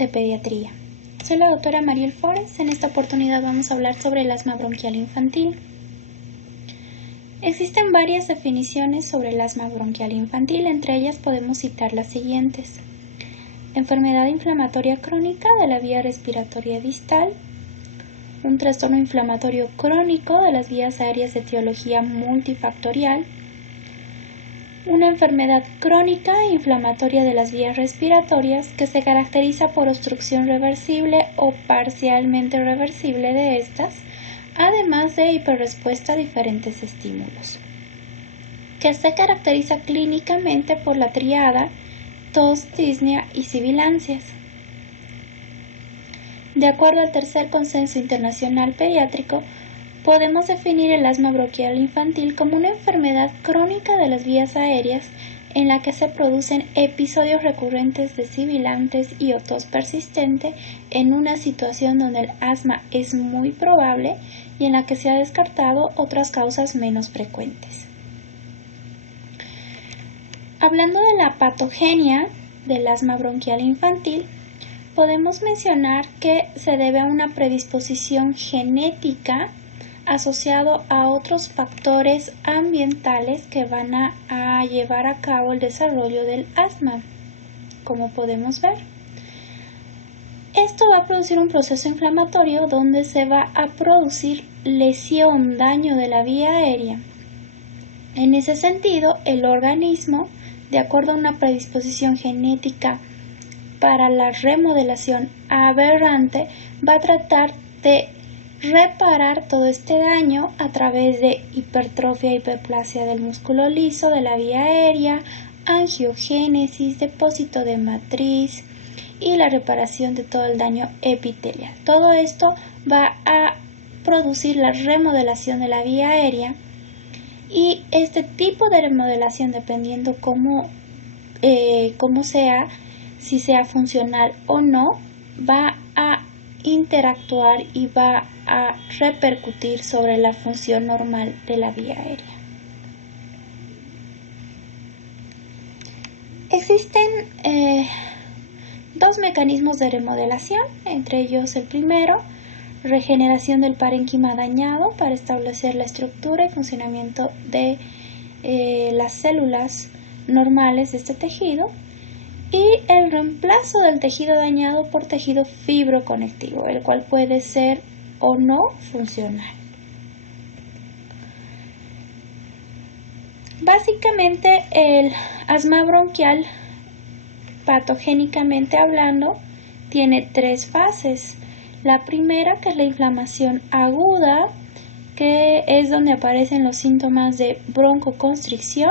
de Pediatría. Soy la doctora Mariel Flores. En esta oportunidad vamos a hablar sobre el asma bronquial infantil. Existen varias definiciones sobre el asma bronquial infantil, entre ellas podemos citar las siguientes: enfermedad inflamatoria crónica de la vía respiratoria distal, un trastorno inflamatorio crónico de las vías aéreas de etiología multifactorial, una enfermedad crónica e inflamatoria de las vías respiratorias que se caracteriza por obstrucción reversible o parcialmente reversible de estas, además de hiperrespuesta a diferentes estímulos, que se caracteriza clínicamente por la triada tos, disnea y sibilancias. De acuerdo al tercer consenso internacional pediátrico, podemos definir el asma bronquial infantil como una enfermedad crónica de las vías aéreas en la que se producen episodios recurrentes de sibilantes y o tos persistente en una situación donde el asma es muy probable y en la que se ha descartado otras causas menos frecuentes. Hablando de la patogenia del asma bronquial infantil, podemos mencionar que se debe a una predisposición genética asociado a otros factores ambientales que van a llevar a cabo el desarrollo del asma, como podemos ver. Esto va a producir un proceso inflamatorio donde se va a producir lesión, daño de la vía aérea. En ese sentido, el organismo, de acuerdo a una predisposición genética para la remodelación aberrante, va a tratar de reparar todo este daño a través de hipertrofia e hiperplasia del músculo liso de la vía aérea, angiogénesis, depósito de matriz y la reparación de todo el daño epitelial. Todo esto va a producir la remodelación de la vía aérea, y este tipo de remodelación, dependiendo cómo sea, si sea funcional o no, va a interactuar y va a repercutir sobre la función normal de la vía aérea. Existen dos mecanismos de remodelación, entre ellos el primero, regeneración del parénquima dañado para establecer la estructura y funcionamiento de las células normales de este tejido, y el reemplazo del tejido dañado por tejido fibroconectivo, el cual puede ser o no funcional. Básicamente, el asma bronquial, patogénicamente hablando, tiene tres fases. La primera, que es la inflamación aguda, que es donde aparecen los síntomas de broncoconstricción,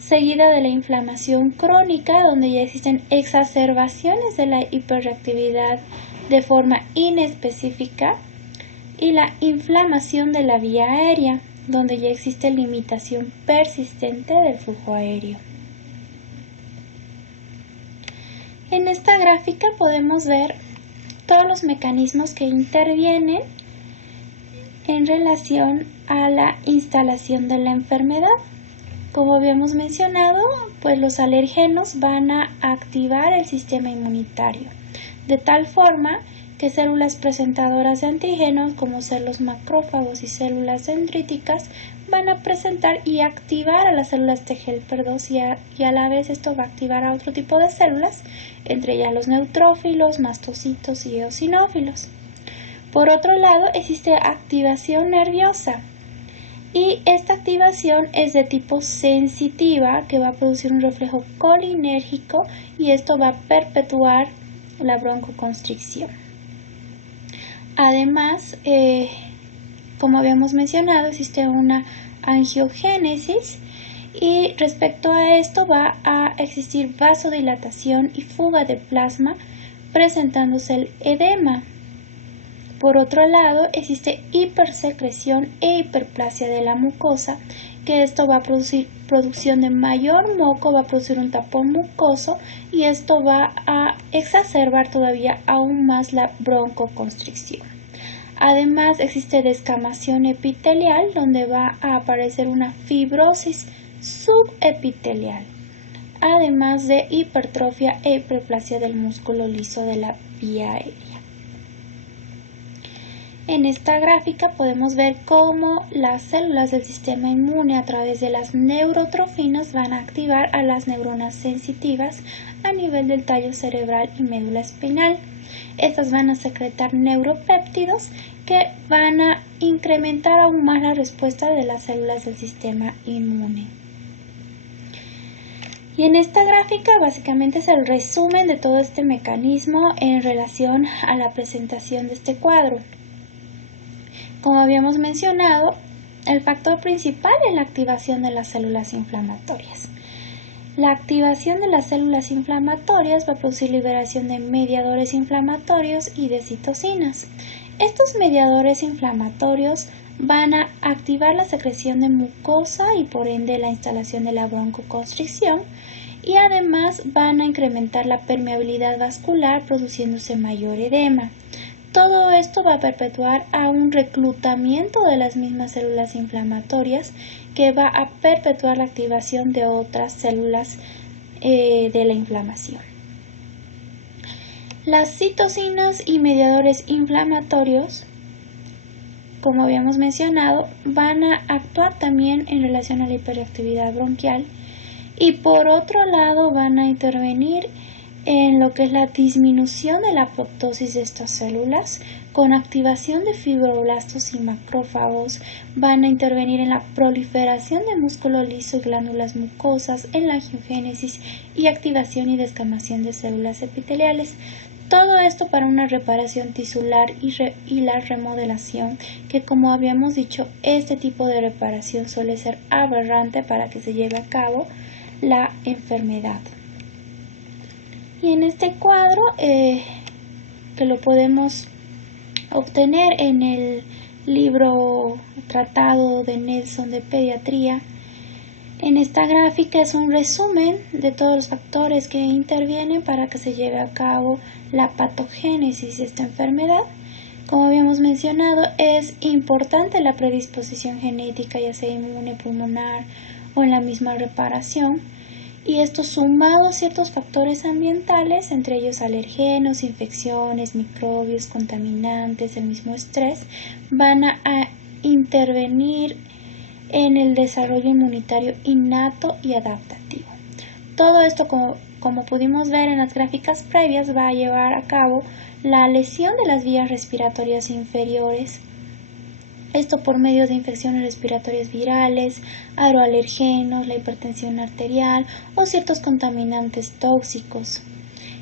seguida de la inflamación crónica, donde ya existen exacerbaciones de la hiperreactividad de forma inespecífica, y la inflamación de la vía aérea, donde ya existe limitación persistente del flujo aéreo. En esta gráfica podemos ver todos los mecanismos que intervienen en relación a la instalación de la enfermedad. Como habíamos mencionado, pues los alérgenos van a activar el sistema inmunitario, de tal forma que células presentadoras de antígenos, como los macrófagos y células dendríticas, van a presentar y activar a las células T helper 2 y a la vez esto va a activar a otro tipo de células, entre ellas los neutrófilos, mastocitos y eosinófilos. Por otro lado, existe activación nerviosa. Y esta activación es de tipo sensitiva, que va a producir un reflejo colinérgico, y esto va a perpetuar la broncoconstricción. Además, como habíamos mencionado, existe una angiogénesis, y respecto a esto va a existir vasodilatación y fuga de plasma, presentándose el edema. Por otro lado, existe hipersecreción e hiperplasia de la mucosa, que esto va a producir producción de mayor moco, va a producir un tapón mucoso, y esto va a exacerbar todavía aún más la broncoconstricción. Además, existe descamación epitelial, donde va a aparecer una fibrosis subepitelial. además de hipertrofia e hiperplasia del músculo liso de la vía aérea. En esta gráfica podemos ver cómo las células del sistema inmune a través de las neurotrofinas van a activar a las neuronas sensitivas a nivel del tallo cerebral y médula espinal. Estas van a secretar neuropéptidos que van a incrementar aún más la respuesta de las células del sistema inmune. Y en esta gráfica básicamente es el resumen de todo este mecanismo en relación a la presentación de este cuadro. Como habíamos mencionado, el factor principal es la activación de las células inflamatorias. La activación de las células inflamatorias va a producir liberación de mediadores inflamatorios y de citocinas. Estos mediadores inflamatorios van a activar la secreción de mucosa y por ende la instalación de la broncoconstricción y además van a incrementar la permeabilidad vascular produciéndose mayor edema. Todo esto va a perpetuar a un reclutamiento de las mismas células inflamatorias que va a perpetuar la activación de otras células de la inflamación. Las citocinas y mediadores inflamatorios, como habíamos mencionado, van a actuar también en relación a la hiperactividad bronquial y por otro lado van a intervenir en lo que es la disminución de la apoptosis de estas células, con activación de fibroblastos y macrófagos, van a intervenir en la proliferación de músculo liso y glándulas mucosas, en la angiogénesis y activación y descamación de células epiteliales. Todo esto para una reparación tisular y la remodelación, que como habíamos dicho, este tipo de reparación suele ser aberrante para que se lleve a cabo la enfermedad. Y en este cuadro, que lo podemos obtener en el libro Tratado de Nelson de Pediatría, en esta gráfica es un resumen de todos los factores que intervienen para que se lleve a cabo la patogénesis de esta enfermedad. Como habíamos mencionado, es importante la predisposición genética, ya sea inmune, pulmonar o en la misma reparación. Y esto sumado a ciertos factores ambientales, entre ellos alergenos, infecciones, microbios, contaminantes, el mismo estrés, van a intervenir en el desarrollo inmunitario innato y adaptativo. Todo esto, como pudimos ver en las gráficas previas, va a llevar a cabo la lesión de las vías respiratorias inferiores. Esto por medio de infecciones respiratorias virales, aeroalergenos, la hipertensión arterial o ciertos contaminantes tóxicos.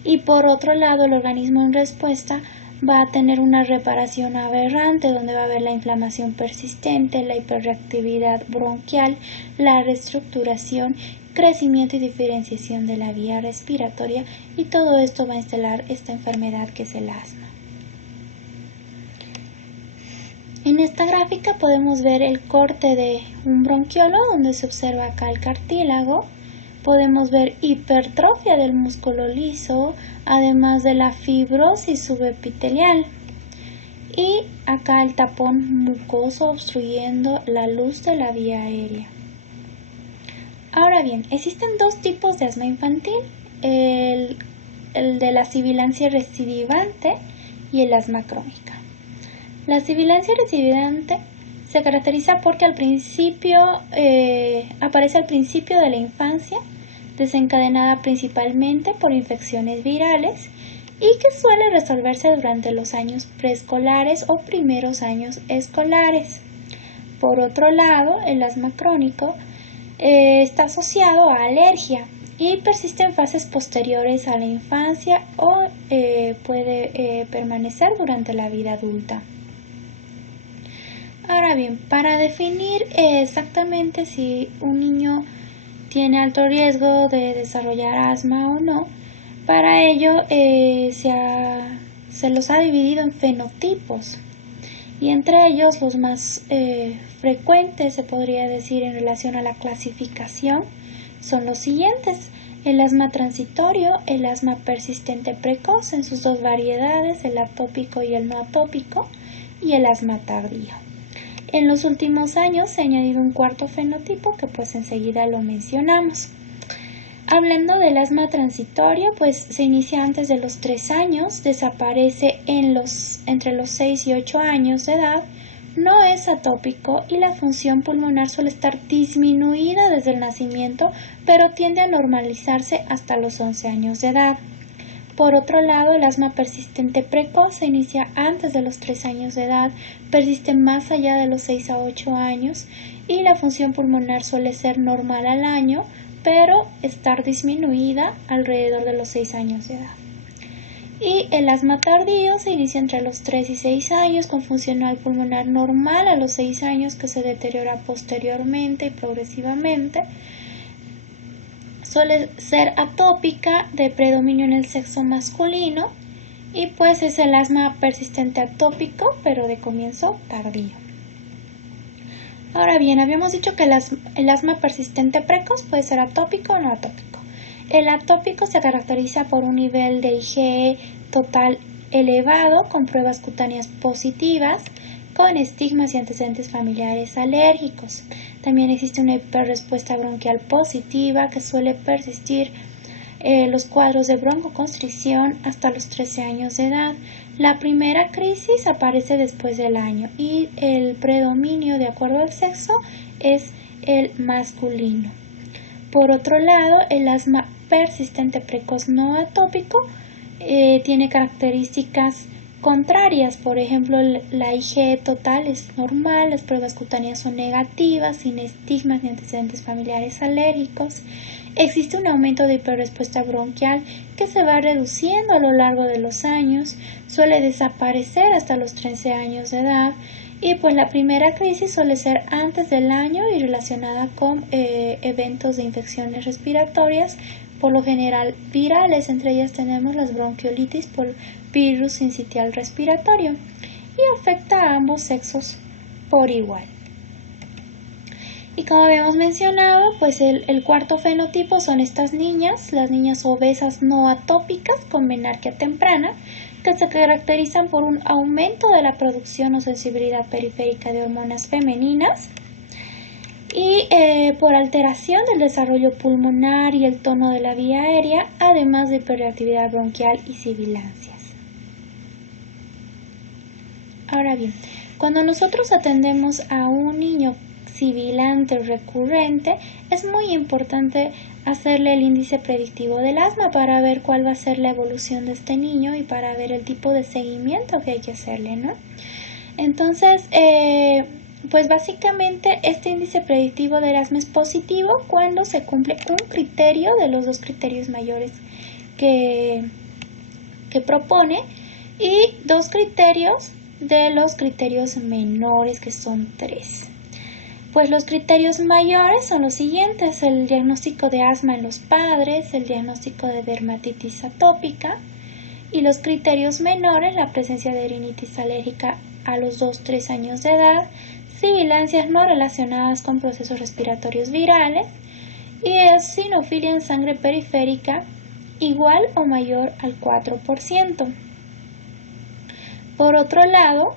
Y por otro lado, el organismo en respuesta va a tener una reparación aberrante donde va a haber la inflamación persistente, la hiperreactividad bronquial, la reestructuración, crecimiento y diferenciación de la vía respiratoria, y todo esto va a instalar esta enfermedad que es el asma. En esta gráfica podemos ver el corte de un bronquiolo donde se observa acá el cartílago. Podemos ver hipertrofia del músculo liso, además de la fibrosis subepitelial. Y acá el tapón mucoso obstruyendo la luz de la vía aérea. Ahora bien, existen dos tipos de asma infantil, el de la sibilancia recidivante y el asma crónica. La sibilancia recidivante se caracteriza porque aparece al principio de la infancia, desencadenada principalmente por infecciones virales y que suele resolverse durante los años preescolares o primeros años escolares. Por otro lado, el asma crónico está asociado a alergia y persiste en fases posteriores a la infancia o puede permanecer durante la vida adulta. Ahora bien, para definir exactamente si un niño tiene alto riesgo de desarrollar asma o no, para ello se los ha dividido en fenotipos y entre ellos los más frecuentes, se podría decir en relación a la clasificación, son los siguientes: el asma transitorio, el asma persistente precoz en sus dos variedades, el atópico y el no atópico, y el asma tardío. En los últimos años se ha añadido un cuarto fenotipo que pues enseguida lo mencionamos. Hablando del asma transitorio, pues se inicia antes de los 3 años, desaparece entre los 6 y 8 años de edad, no es atópico y la función pulmonar suele estar disminuida desde el nacimiento, pero tiende a normalizarse hasta los 11 años de edad. Por otro lado, el asma persistente precoz se inicia antes de los 3 años de edad, persiste más allá de los 6 a 8 años y la función pulmonar suele ser normal al año, pero estar disminuida alrededor de los 6 años de edad. Y el asma tardío se inicia entre los 3 y 6 años con funcional pulmonar normal a los 6 años que se deteriora posteriormente y progresivamente. Suele ser atópica de predominio en el sexo masculino y pues es el asma persistente atópico pero de comienzo tardío. Ahora bien, habíamos dicho que el asma persistente precoz puede ser atópico o no atópico. El atópico se caracteriza por un nivel de IgE total elevado, con pruebas cutáneas positivas, con estigmas y antecedentes familiares alérgicos. También existe una hiperrespuesta bronquial positiva que suele persistir los cuadros de broncoconstricción hasta los 13 años de edad. La primera crisis aparece después del año y el predominio de acuerdo al sexo es el masculino. Por otro lado, el asma persistente precoz no atópico tiene características contrarias. Por ejemplo, la IgE total es normal, las pruebas cutáneas son negativas, sin estigmas ni antecedentes familiares alérgicos. Existe un aumento de hiperrespuesta bronquial que se va reduciendo a lo largo de los años, suele desaparecer hasta los 13 años de edad y pues la primera crisis suele ser antes del año y relacionada con eventos de infecciones respiratorias, por lo general virales. Entre ellas tenemos las bronquiolitis por virus sincitial respiratorio y afecta a ambos sexos por igual. Y como habíamos mencionado, pues el cuarto fenotipo son estas niñas, las niñas obesas no atópicas con menarquia temprana, que se caracterizan por un aumento de la producción o sensibilidad periférica de hormonas femeninas y por alteración del desarrollo pulmonar y el tono de la vía aérea, además de hiperreactividad bronquial y sibilancias. Ahora bien, cuando nosotros atendemos a un niño sibilante recurrente, es muy importante hacerle el índice predictivo del asma para ver cuál va a ser la evolución de este niño y para ver el tipo de seguimiento que hay que hacerle, ¿no? Entonces, pues básicamente este índice predictivo del asma es positivo cuando se cumple un criterio de los dos criterios mayores que propone y dos criterios de los criterios menores, que son 3. Pues los criterios mayores son los siguientes: el diagnóstico de asma en los padres, el diagnóstico de dermatitis atópica, y los criterios menores, la presencia de rinitis alérgica a los 2-3 años de edad, sibilancias no relacionadas con procesos respiratorios virales y eosinofilia en sangre periférica igual o mayor al 4%. Por otro lado,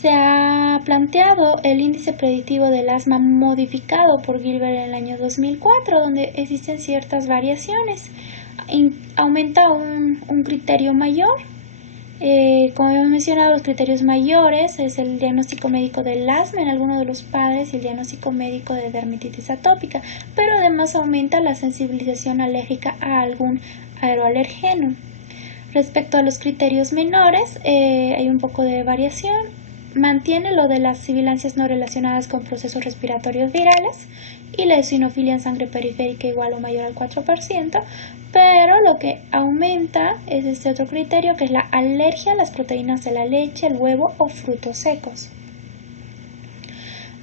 se ha planteado el índice predictivo del asma modificado por Gilbert en el año 2004, donde existen ciertas variaciones. Aumenta un criterio mayor. Como hemos mencionado, los criterios mayores es el diagnóstico médico del asma en alguno de los padres y el diagnóstico médico de dermatitis atópica, pero además aumenta la sensibilización alérgica a algún aeroalergeno. Respecto a los criterios menores, hay un poco de variación. Mantiene lo de las sibilancias no relacionadas con procesos respiratorios virales y la eosinofilia en sangre periférica igual o mayor al 4%, pero lo que aumenta es este otro criterio, que es la alergia a las proteínas de la leche, el huevo o frutos secos.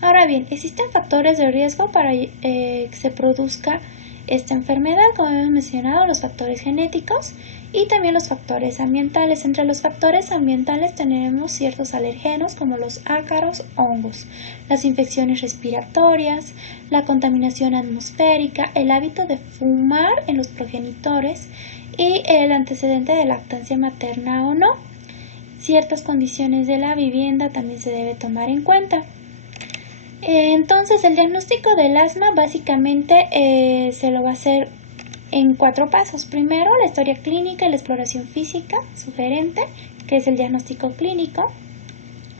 Ahora bien, existen factores de riesgo para que se produzca esta enfermedad, como hemos mencionado, los factores genéticos y también los factores ambientales. Entre los factores ambientales tenemos ciertos alergenos como los ácaros, hongos, las infecciones respiratorias, la contaminación atmosférica, el hábito de fumar en los progenitores y el antecedente de lactancia materna o no. Ciertas condiciones de la vivienda también se debe tomar en cuenta. Entonces, el diagnóstico del asma básicamente se lo va a hacer en 4 pasos. Primero, la historia clínica y la exploración física sugerente, que es el diagnóstico clínico.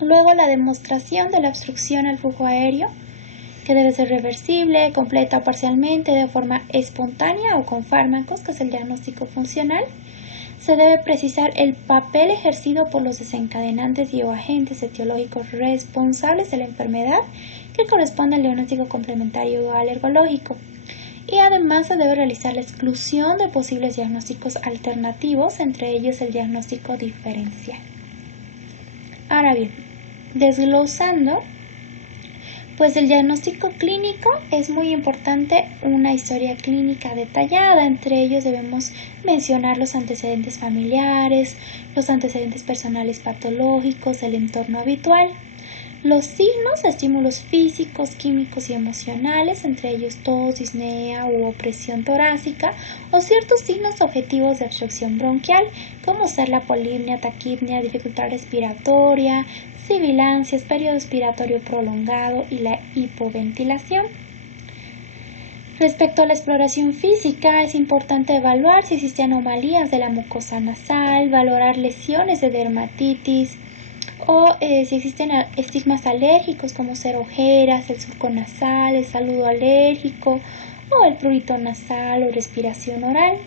Luego, la demostración de la obstrucción al flujo aéreo, que debe ser reversible, completa o parcialmente, de forma espontánea o con fármacos, que es el diagnóstico funcional. Se debe precisar el papel ejercido por los desencadenantes y o agentes etiológicos responsables de la enfermedad, que corresponde al diagnóstico complementario o alergológico. Y además se debe realizar la exclusión de posibles diagnósticos alternativos, entre ellos el diagnóstico diferencial. Ahora bien, desglosando, pues el diagnóstico clínico es muy importante una historia clínica detallada. Entre ellos debemos mencionar los antecedentes familiares, los antecedentes personales patológicos, el entorno habitual. Los signos, estímulos físicos, químicos y emocionales, entre ellos tos, disnea u opresión torácica, o ciertos signos objetivos de obstrucción bronquial, como ser la polipnia, taquipnia, dificultad respiratoria, sibilancias, periodo expiratorio prolongado y la hipoventilación. Respecto a la exploración física, es importante evaluar si existen anomalías de la mucosa nasal, valorar lesiones de dermatitis, o si existen estigmas alérgicos como ser ojeras, el surco nasal, el saludo alérgico o el prurito nasal o respiración oral.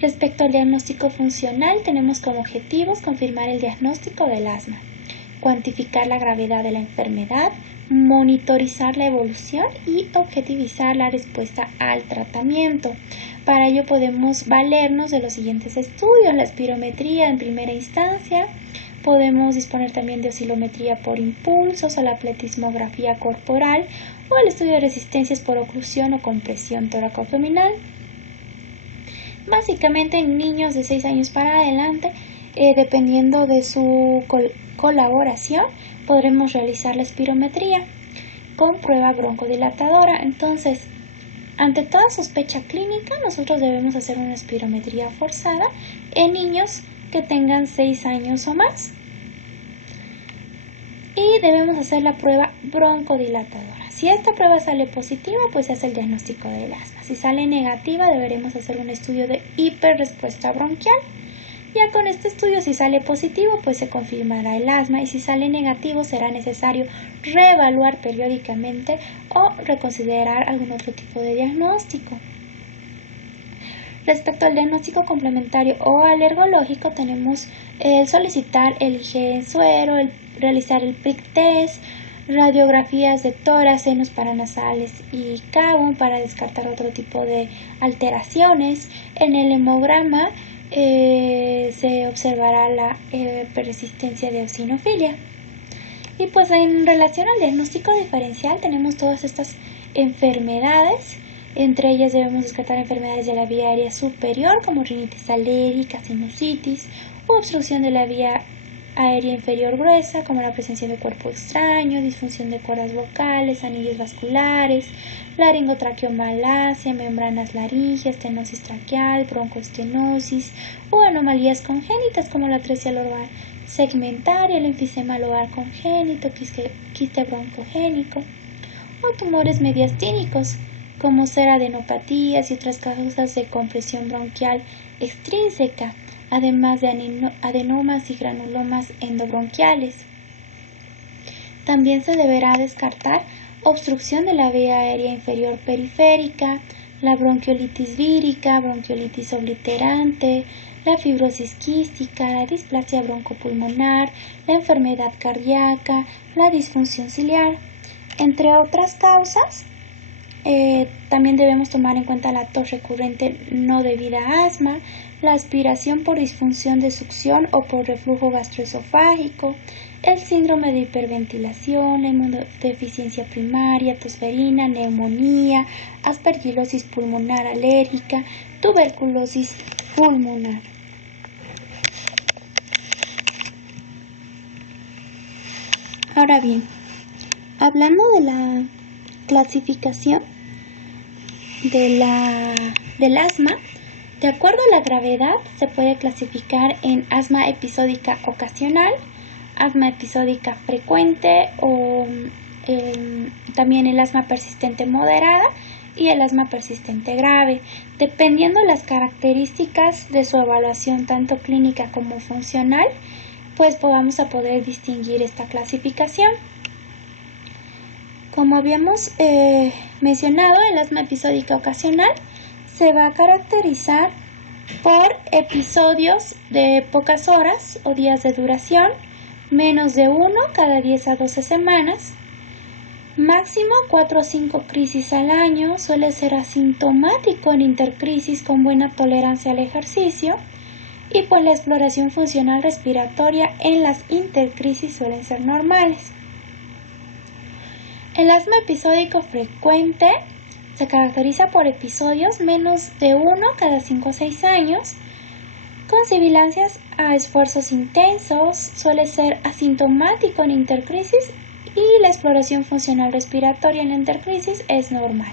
Respecto al diagnóstico funcional, tenemos como objetivos confirmar el diagnóstico del asma, cuantificar la gravedad de la enfermedad, monitorizar la evolución y objetivizar la respuesta al tratamiento. Para ello podemos valernos de los siguientes estudios: la espirometría en primera instancia. Podemos disponer también de oscilometría por impulsos o la pletismografía corporal o el estudio de resistencias por oclusión o compresión tóraco-abdominal. Básicamente en niños de 6 años para adelante, dependiendo de su colaboración, podremos realizar la espirometría con prueba broncodilatadora. Entonces, ante toda sospecha clínica, nosotros debemos hacer una espirometría forzada en niños que tengan 6 años o más. Y debemos hacer la prueba broncodilatadora. Si esta prueba sale positiva, pues se hace el diagnóstico del asma. Si sale negativa, deberemos hacer un estudio de hiperrespuesta bronquial. Ya con este estudio, si sale positivo, pues se confirmará el asma, y si sale negativo, será necesario reevaluar periódicamente o reconsiderar algún otro tipo de diagnóstico. Respecto al diagnóstico complementario o alergológico, tenemos el solicitar el IgE en suero, el realizar el prick test, radiografías de tórax, senos paranasales y cabo para descartar otro tipo de alteraciones. En el hemograma se observará la persistencia de eosinofilia. Y pues en relación al diagnóstico diferencial tenemos todas estas enfermedades. Entre ellas debemos descartar enfermedades de la vía aérea superior como rinitis alérgica, sinusitis u obstrucción de la vía aérea inferior gruesa como la presencia de cuerpo extraño, disfunción de cuerdas vocales, anillos vasculares, laringotraqueomalacia, membranas laringeas, estenosis traqueal, broncoestenosis o anomalías congénitas como la atresia lobar segmentaria, el enfisema lobar congénito, quiste broncogénico o tumores mediastínicos como ser adenopatías y otras causas de compresión bronquial extrínseca, además de adenomas y granulomas endobronquiales. También se deberá descartar obstrucción de la vía aérea inferior periférica, la bronquiolitis vírica, bronquiolitis obliterante, la fibrosis quística, la displasia broncopulmonar, la enfermedad cardíaca, la disfunción ciliar, entre otras causas. También debemos tomar en cuenta la tos recurrente no debida a asma, la aspiración por disfunción de succión o por reflujo gastroesofágico, el síndrome de hiperventilación, la inmunodeficiencia primaria, tosferina, neumonía, aspergilosis pulmonar alérgica, tuberculosis pulmonar. Ahora bien, hablando de la clasificación del asma, de acuerdo a la gravedad se puede clasificar en asma episódica ocasional, asma episódica frecuente o también el asma persistente moderada y el asma persistente grave. Dependiendo de las características de su evaluación, tanto clínica como funcional, pues vamos a poder distinguir esta clasificación. Como habíamos mencionado, el asma episódica ocasional se va a caracterizar por episodios de pocas horas o días de duración, menos de 1 cada 10 a 12 semanas, máximo 4 o 5 crisis al año, suele ser asintomático en intercrisis con buena tolerancia al ejercicio, y pues la exploración funcional respiratoria en las intercrisis suelen ser normales. El asma episódico frecuente se caracteriza por episodios menos de 1 cada 5 o 6 años, con sibilancias a esfuerzos intensos, suele ser asintomático en intercrisis y la exploración funcional respiratoria en la intercrisis es normal.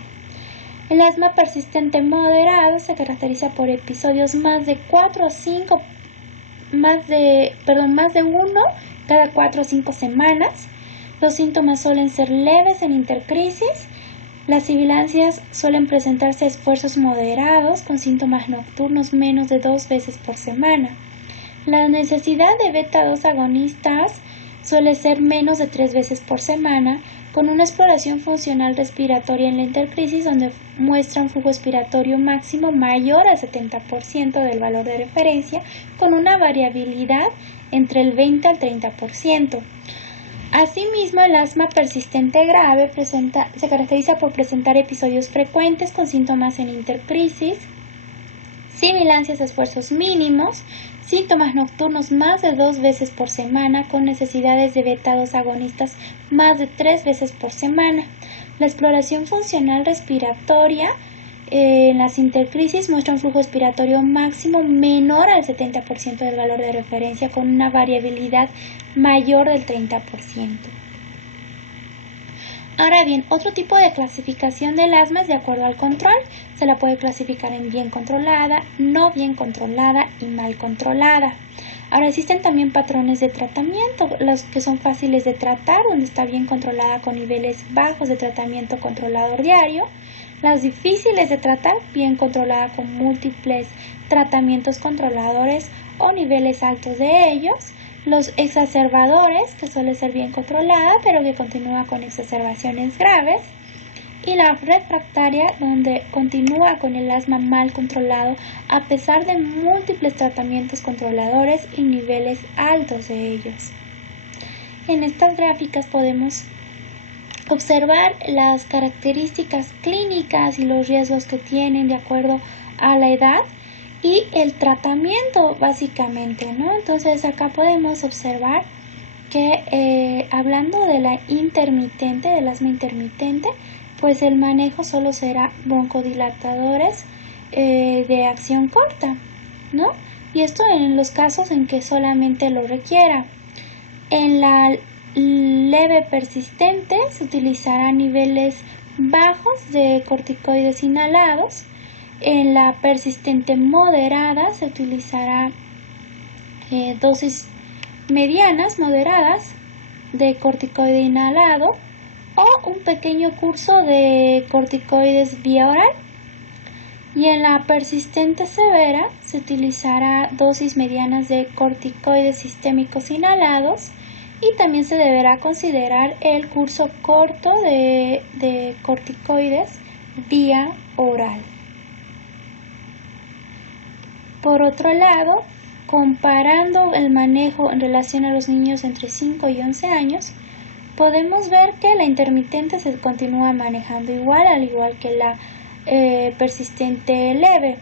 El asma persistente moderado se caracteriza por episodios más de 1 cada 4 o 5 semanas. Los síntomas suelen ser leves en intercrisis. Las sibilancias suelen presentarse a esfuerzos moderados con síntomas nocturnos menos de 2 veces por semana. La necesidad de beta-2 agonistas suele ser menos de 3 veces por semana, con una exploración funcional respiratoria en la intercrisis donde muestra un flujo expiratorio máximo mayor al 70% del valor de referencia, con una variabilidad entre el 20 al 30%. Asimismo, el asma persistente grave se caracteriza por presentar episodios frecuentes con síntomas en intercrisis, sibilancias a esfuerzos mínimos, síntomas nocturnos más de 2 veces por semana con necesidades de beta-2 agonistas más de 3 veces por semana. La exploración funcional respiratoria en las intercrisis muestra un flujo expiratorio máximo menor al 70% del valor de referencia con una variabilidad mayor del 30%. Ahora bien, otro tipo de clasificación del asma es de acuerdo al control. Se la puede clasificar en bien controlada, no bien controlada y mal controlada. Ahora existen también patrones de tratamiento, los que son fáciles de tratar, donde está bien controlada con niveles bajos de tratamiento controlador diario. Las difíciles de tratar, bien controlada con múltiples tratamientos controladores o niveles altos de ellos. Los exacerbadores, que suele ser bien controlada, pero que continúa con exacerbaciones graves. Y la refractaria, donde continúa con el asma mal controlado a pesar de múltiples tratamientos controladores y niveles altos de ellos. En estas gráficas podemos observar las características clínicas y los riesgos que tienen de acuerdo a la edad y el tratamiento básicamente, ¿no? Entonces acá podemos observar que hablando de la intermitente, del asma intermitente, pues el manejo solo será broncodilatadores de acción corta, ¿no? Y esto en los casos en que solamente lo requiera. En la leve persistente se utilizará niveles bajos de corticoides inhalados. En la persistente moderada se utilizará dosis medianas, moderadas de corticoide inhalado o un pequeño curso de corticoides vía oral. Y en la persistente severa se utilizará dosis medianas de corticoides sistémicos inhalados y también se deberá considerar el curso corto de corticoides vía oral. Por otro lado, comparando el manejo en relación a los niños entre 5 y 11 años, podemos ver que la intermitente se continúa manejando igual, al igual que la persistente leve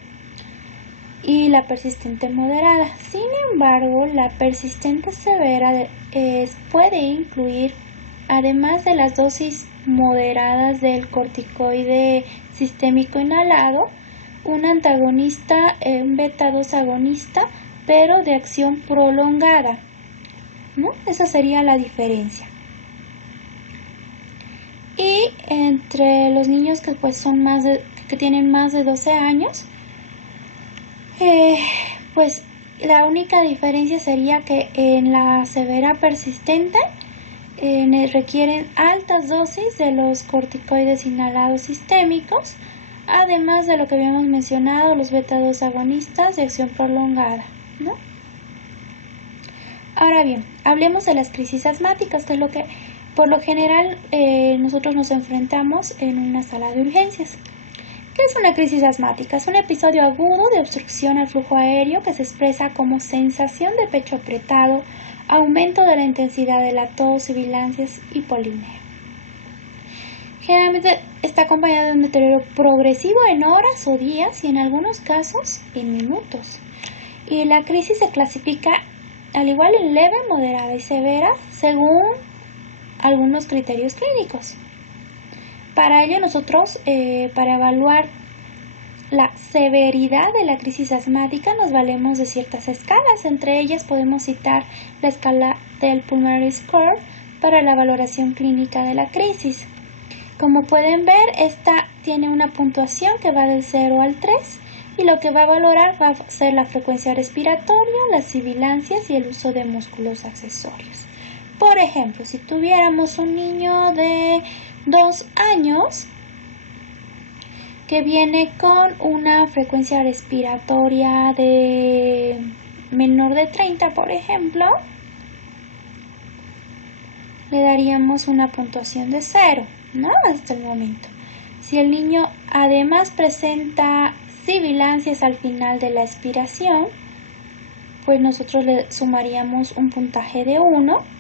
y la persistente moderada. Sin embargo, la persistente severa puede incluir, además de las dosis moderadas del corticoide sistémico inhalado, un antagonista, un beta-2 agonista, pero de acción prolongada, ¿no? Esa sería la diferencia. Y entre los niños que pues que tienen más de 12 años, pues la única diferencia sería que en la severa persistente requieren altas dosis de los corticoides inhalados sistémicos, además de lo que habíamos mencionado, los beta-2 agonistas de acción prolongada, ¿no? Ahora bien, hablemos de las crisis asmáticas, que es lo que por lo general nosotros nos enfrentamos en una sala de urgencias. ¿Qué es una crisis asmática? Es un episodio agudo de obstrucción al flujo aéreo que se expresa como sensación de pecho apretado, aumento de la intensidad de la tos, sibilancias y polipnea. Generalmente está acompañado de un deterioro progresivo en horas o días y en algunos casos en minutos. Y la crisis se clasifica al igual en leve, moderada y severa según algunos criterios clínicos. Para ello nosotros, para evaluar la severidad de la crisis asmática, nos valemos de ciertas escalas. Entre ellas podemos citar la escala del Pulmonary Score para la valoración clínica de la crisis. Como pueden ver, esta tiene una puntuación que va del 0 al 3 y lo que va a valorar va a ser la frecuencia respiratoria, las sibilancias y el uso de músculos accesorios. Por ejemplo, si tuviéramos un niño de 2 años que viene con una frecuencia respiratoria de menor de 30, por ejemplo, le daríamos una puntuación de 0, ¿no? Hasta el momento. Si el niño además presenta sibilancias al final de la expiración, pues nosotros le sumaríamos un puntaje de 1.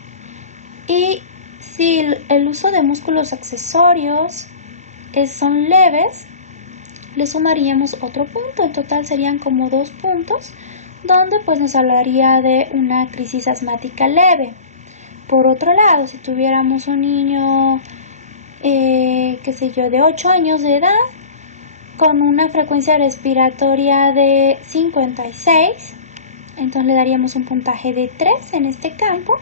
Y si el uso de músculos accesorios son leves, le sumaríamos otro punto. En total serían como 2 puntos, donde pues nos hablaría de una crisis asmática leve. Por otro lado, si tuviéramos un niño, de 8 años de edad, con una frecuencia respiratoria de 56, entonces le daríamos un puntaje de 3 en este campo.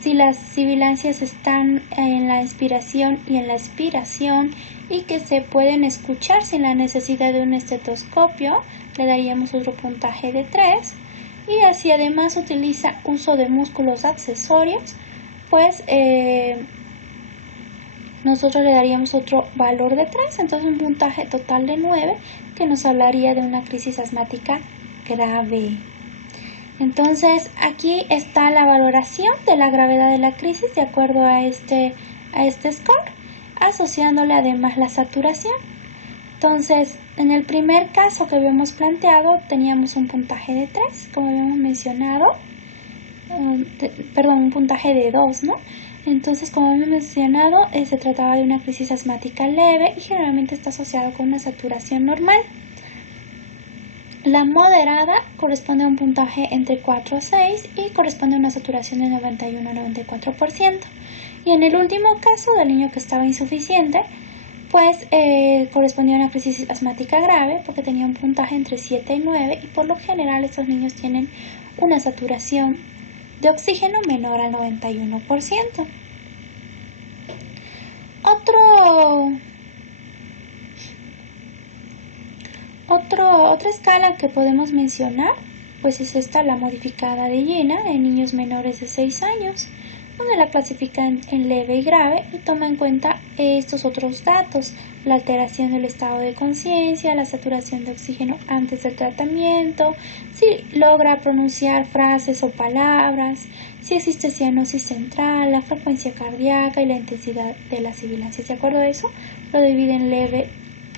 Si las sibilancias están en la inspiración y en la expiración y que se pueden escuchar sin la necesidad de un estetoscopio, le daríamos otro puntaje de 3. Y así además utiliza uso de músculos accesorios, pues nosotros le daríamos otro valor de 3, entonces un puntaje total de 9, que nos hablaría de una crisis asmática grave. Entonces aquí está la valoración de la gravedad de la crisis de acuerdo a este score, asociándole además la saturación. Entonces, en el primer caso que habíamos planteado teníamos un puntaje de 3, como habíamos mencionado, un puntaje de 2, ¿no? Entonces, como habíamos mencionado, se trataba de una crisis asmática leve y generalmente está asociado con una saturación normal. La moderada corresponde a un puntaje entre 4 a 6 y corresponde a una saturación de 91 a 94%. Y en el último caso del niño que estaba insuficiente, pues correspondía a una crisis asmática grave porque tenía un puntaje entre 7 y 9 y por lo general estos niños tienen una saturación de oxígeno menor al 91%. Otra escala que podemos mencionar, pues es esta, la modificada de Gina en niños menores de 6 años, donde la clasifica en leve y grave y toma en cuenta estos otros datos: la alteración del estado de conciencia, la saturación de oxígeno antes del tratamiento, si logra pronunciar frases o palabras, si existe cianosis central, la frecuencia cardíaca y la intensidad de las sibilancias. De acuerdo a eso, lo divide en leve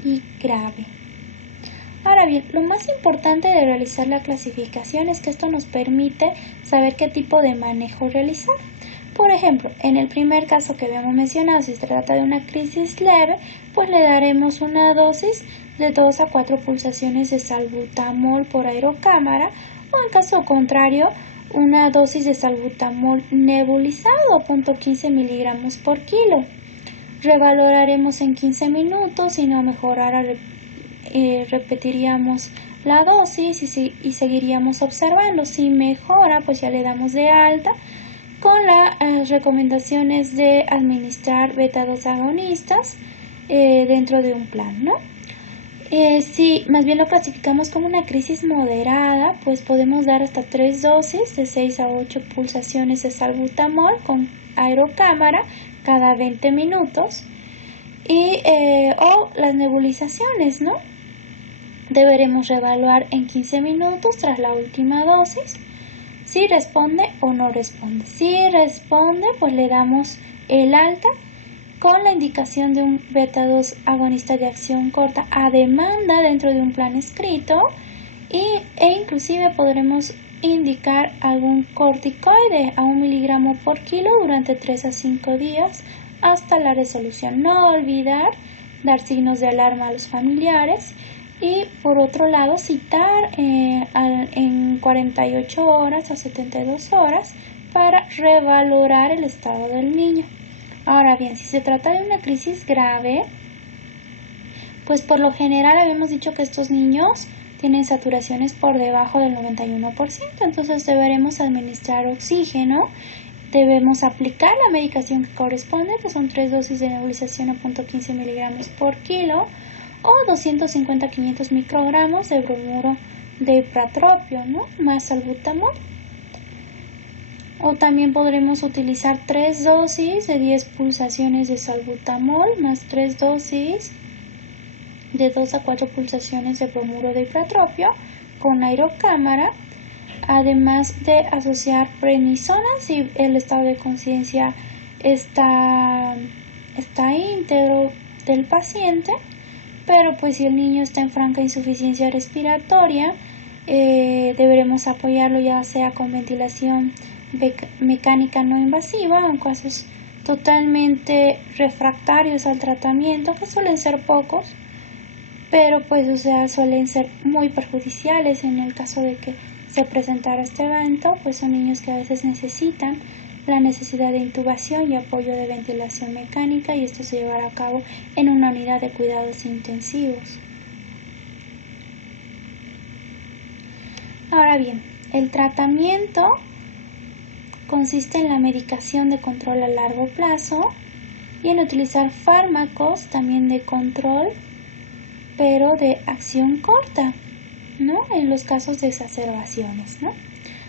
y grave. Ahora bien, lo más importante de realizar la clasificación es que esto nos permite saber qué tipo de manejo realizar. Por ejemplo, en el primer caso que habíamos mencionado, si se trata de una crisis leve, pues le daremos una dosis de 2 a 4 pulsaciones de salbutamol por aerocámara, o en caso contrario, una dosis de salbutamol nebulizado, 0.15 miligramos por kilo. Revaloraremos en 15 minutos, si no mejorara, repetiríamos la dosis y seguiríamos observando. Si mejora, pues ya le damos de alta con las recomendaciones de administrar beta-2 agonistas dentro de un plan, ¿no? Si más bien lo clasificamos como una crisis moderada, pues podemos dar hasta 3 dosis de 6 a 8 pulsaciones de salbutamol con aerocámara cada 20 minutos o las nebulizaciones, ¿no? Deberemos reevaluar en 15 minutos tras la última dosis si responde o no responde. Si responde, pues le damos el alta con la indicación de un beta-2 agonista de acción corta a demanda dentro de un plan escrito e inclusive podremos indicar algún corticoide a 1 miligramo por kilo durante 3 a 5 días hasta la resolución. No olvidar dar signos de alarma a los familiares y por otro lado citar en 48 horas a 72 horas para revalorar el estado del niño. Ahora bien, si se trata de una crisis grave, pues por lo general habíamos dicho que estos niños tienen saturaciones por debajo del 91%, entonces deberemos administrar oxígeno, debemos aplicar la medicación que corresponde, que son 3 dosis de nebulización a 0.15 miligramos por kilo o 250 a 500 microgramos de bromuro de ipratropio, ¿no? Más salbutamol. O también podremos utilizar 3 dosis de 10 pulsaciones de salbutamol más 3 dosis de 2 a 4 pulsaciones de bromuro de ipratropio con aerocámara, además de asociar prednisona si el estado de conciencia está íntegro del paciente, pero pues si el niño está en franca insuficiencia respiratoria, deberemos apoyarlo ya sea con ventilación mecánica no invasiva en casos totalmente refractarios al tratamiento, que suelen ser pocos, pero pues suelen ser muy perjudiciales en el caso de que se presentara este evento, pues son niños que a veces necesitan la necesidad de intubación y apoyo de ventilación mecánica, y esto se llevará a cabo en una unidad de cuidados intensivos. Ahora bien, el tratamiento consiste en la medicación de control a largo plazo y en utilizar fármacos también de control, pero de acción corta, ¿no? En los casos de exacerbaciones, ¿no?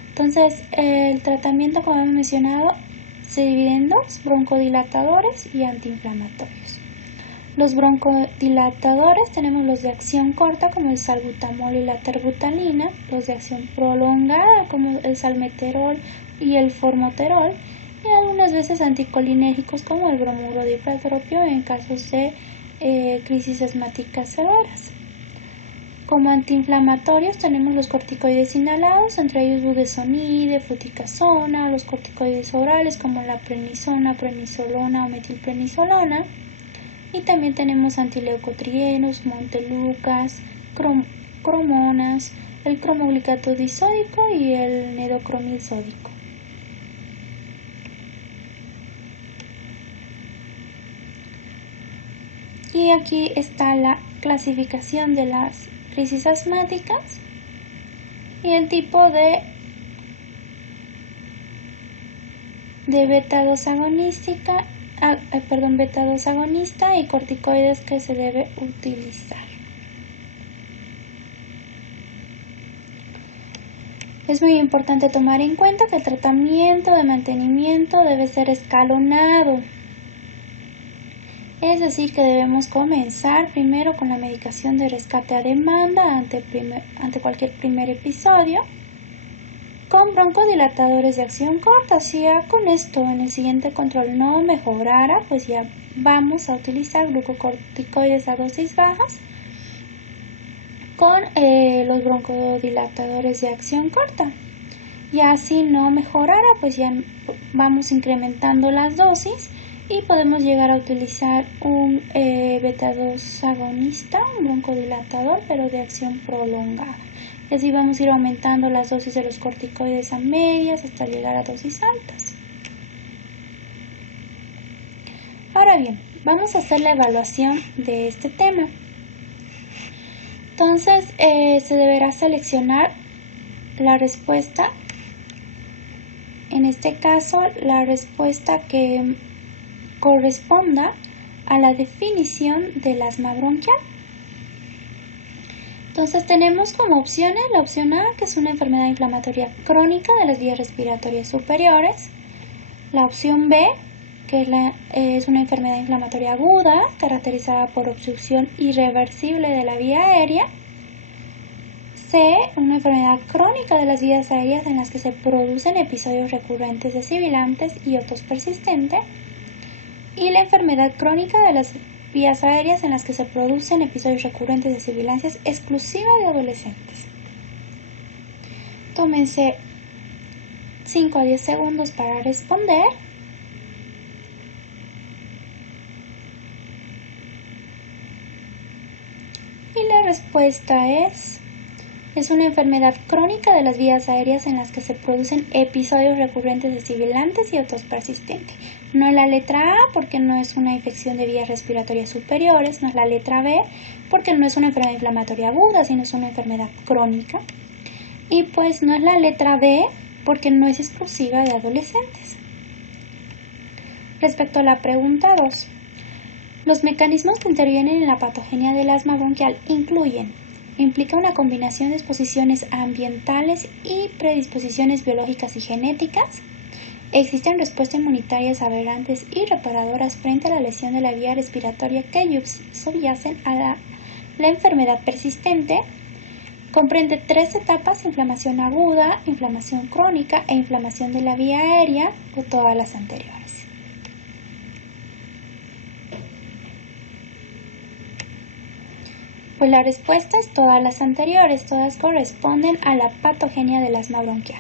Entonces, el tratamiento, como hemos mencionado, se divide en dos: broncodilatadores y antiinflamatorios. Los broncodilatadores tenemos los de acción corta, como el salbutamol y la terbutalina, los de acción prolongada, como el salmeterol y el formoterol, y algunas veces anticolinérgicos, como el bromuro de ipratropio en casos de crisis asmáticas severas. Como antiinflamatorios tenemos los corticoides inhalados, entre ellos budesonide, fluticasona, o los corticoides orales como la prednisona, prednisolona o metilprednisolona. Y también tenemos antileucotrienos, montelukast, cromonas, el cromoglicato disódico y el nedocromil sódico. Y aquí está la clasificación de las crisis asmáticas y el tipo de beta-2 agonista y corticoides que se debe utilizar. Es muy importante tomar en cuenta que el tratamiento de mantenimiento debe ser escalonado. Es decir, que debemos comenzar primero con la medicación de rescate a demanda ante cualquier primer episodio, con broncodilatadores de acción corta. Si ya con esto en el siguiente control no mejorara, pues ya vamos a utilizar glucocorticoides a dosis bajas con los broncodilatadores de acción corta. Y así no mejorara, pues ya vamos incrementando las dosis y podemos llegar a utilizar un beta-2 agonista, un broncodilatador, pero de acción prolongada. Y así vamos a ir aumentando las dosis de los corticoides a medias hasta llegar a dosis altas. Ahora bien, vamos a hacer la evaluación de este tema. Entonces, se deberá seleccionar la respuesta, en este caso, la respuesta que corresponda a la definición del asma bronquial. Entonces tenemos como opciones la opción A, que es una enfermedad inflamatoria crónica de las vías respiratorias superiores. La opción B, que es una enfermedad inflamatoria aguda, caracterizada por obstrucción irreversible de la vía aérea. C, una enfermedad crónica de las vías aéreas en las que se producen episodios recurrentes de sibilantes y otros persistentes. Y la enfermedad crónica de las vías aéreas en las que se producen episodios recurrentes de sibilancias exclusiva de adolescentes. Tómense 5 a 10 segundos para responder. Y la respuesta es una enfermedad crónica de las vías aéreas en las que se producen episodios recurrentes de sibilantes y otros persistentes. No es la letra A porque no es una infección de vías respiratorias superiores, no es la letra B porque no es una enfermedad inflamatoria aguda, sino es una enfermedad crónica. Y pues no es la letra B porque no es exclusiva de adolescentes. Respecto a la pregunta 2, los mecanismos que intervienen en la patogenia del asma bronquial implica una combinación de exposiciones ambientales y predisposiciones biológicas y genéticas. Existen respuestas inmunitarias aberrantes y reparadoras frente a la lesión de la vía respiratoria que subyacen a la enfermedad persistente. Comprende 3 etapas: inflamación aguda, inflamación crónica e inflamación de la vía aérea, o todas las anteriores. Pues la respuesta es todas las anteriores, todas corresponden a la patogenia del asma bronquial.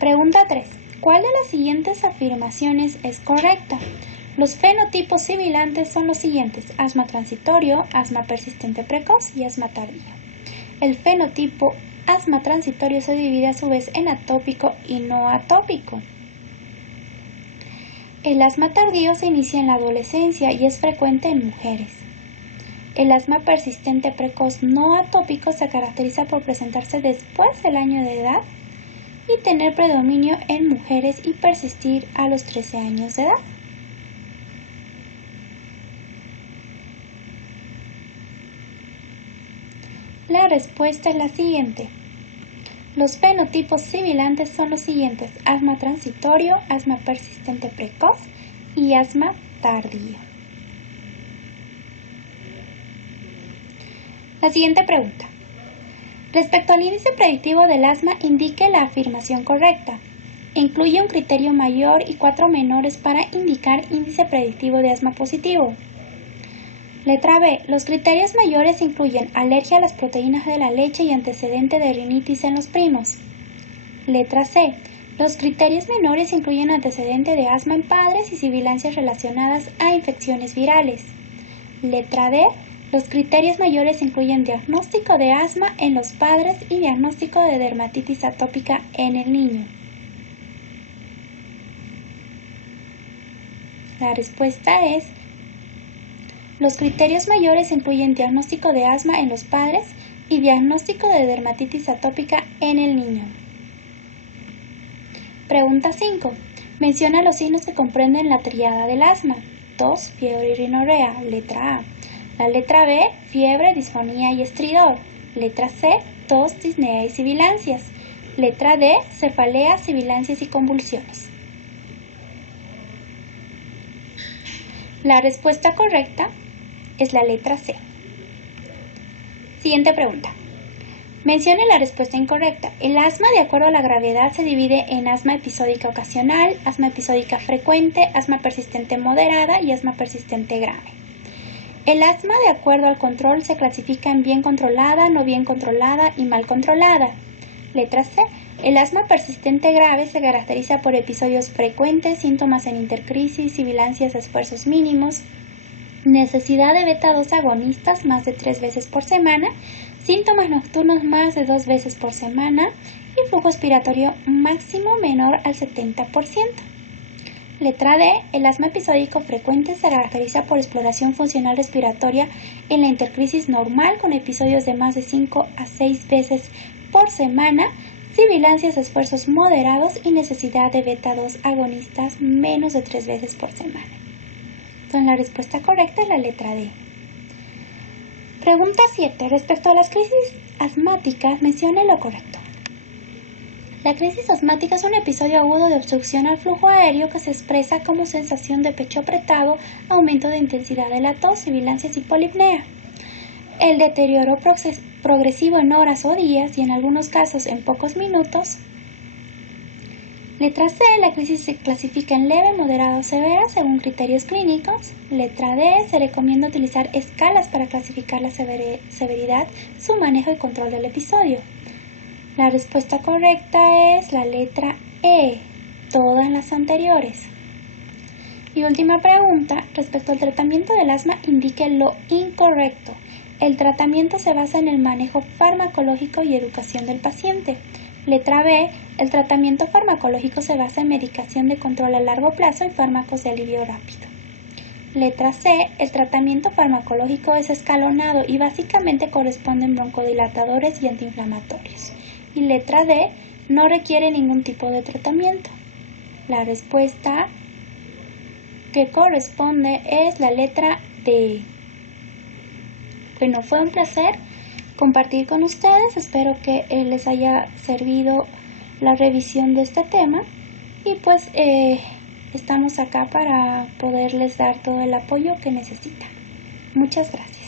Pregunta 3. ¿Cuál de las siguientes afirmaciones es correcta? Los fenotipos sibilantes son los siguientes: asma transitorio, asma persistente precoz y asma tardío. El fenotipo asma transitorio se divide a su vez en atópico y no atópico. El asma tardío se inicia en la adolescencia y es frecuente en mujeres. El asma persistente precoz no atópico se caracteriza por presentarse después del año de edad y tener predominio en mujeres y persistir a los 13 años de edad. La respuesta es la siguiente. Los fenotipos sibilantes son los siguientes: asma transitorio, asma persistente precoz y asma tardío. La siguiente pregunta. Respecto al índice predictivo del asma, indique la afirmación correcta. Incluye un criterio mayor y 4 menores para indicar índice predictivo de asma positivo. Letra B. Los criterios mayores incluyen alergia a las proteínas de la leche y antecedente de rinitis en los primos. Letra C. Los criterios menores incluyen antecedente de asma en padres y sibilancias relacionadas a infecciones virales. Letra D. Los criterios mayores incluyen diagnóstico de asma en los padres y diagnóstico de dermatitis atópica en el niño. La respuesta es: los criterios mayores incluyen diagnóstico de asma en los padres y diagnóstico de dermatitis atópica en el niño. Pregunta 5. Menciona los signos que comprenden la tríada del asma. Tos, fiebre y rinorrea. Letra A. La letra B, fiebre, disfonía y estridor. Letra C, tos, disnea y sibilancias. Letra D, cefalea, sibilancias y convulsiones. La respuesta correcta es la letra C. Siguiente pregunta. Mencione la respuesta incorrecta. El asma, de acuerdo a la gravedad, se divide en asma episódica ocasional, asma episódica frecuente, asma persistente moderada y asma persistente grave. El asma, de acuerdo al control, se clasifica en bien controlada, no bien controlada y mal controlada. Letra C. El asma persistente grave se caracteriza por episodios frecuentes, síntomas en intercrisis, sibilancias a esfuerzos mínimos, necesidad de beta-2 agonistas más de 3 veces por semana, síntomas nocturnos más de 2 veces por semana y flujo expiratorio máximo menor al 70%. Letra D. El asma episódico frecuente se caracteriza por exploración funcional respiratoria en la intercrisis normal con episodios de más de 5 a 6 veces por semana, sibilancias a esfuerzos moderados y necesidad de beta-2 agonistas menos de 3 veces por semana. Entonces la respuesta correcta es la letra D. Pregunta 7. Respecto a las crisis asmáticas, mencione lo correcto. La crisis asmática es un episodio agudo de obstrucción al flujo aéreo que se expresa como sensación de pecho apretado, aumento de intensidad de la tos, sibilancias y polipnea. El deterioro progresivo en horas o días y en algunos casos en pocos minutos. Letra C. La crisis se clasifica en leve, moderada o severa según criterios clínicos. Letra D. Se recomienda utilizar escalas para clasificar la severidad, su manejo y control del episodio. La respuesta correcta es la letra E, todas las anteriores. Y última pregunta, respecto al tratamiento del asma, indique lo incorrecto. El tratamiento se basa en el manejo farmacológico y educación del paciente. Letra B, el tratamiento farmacológico se basa en medicación de control a largo plazo y fármacos de alivio rápido. Letra C, el tratamiento farmacológico es escalonado y básicamente corresponden broncodilatadores y antiinflamatorios. Y letra D, no requiere ningún tipo de tratamiento. La respuesta que corresponde es la letra D. Bueno, fue un placer compartir con ustedes. Espero que les haya servido la revisión de este tema. Y pues estamos acá para poderles dar todo el apoyo que necesitan. Muchas gracias.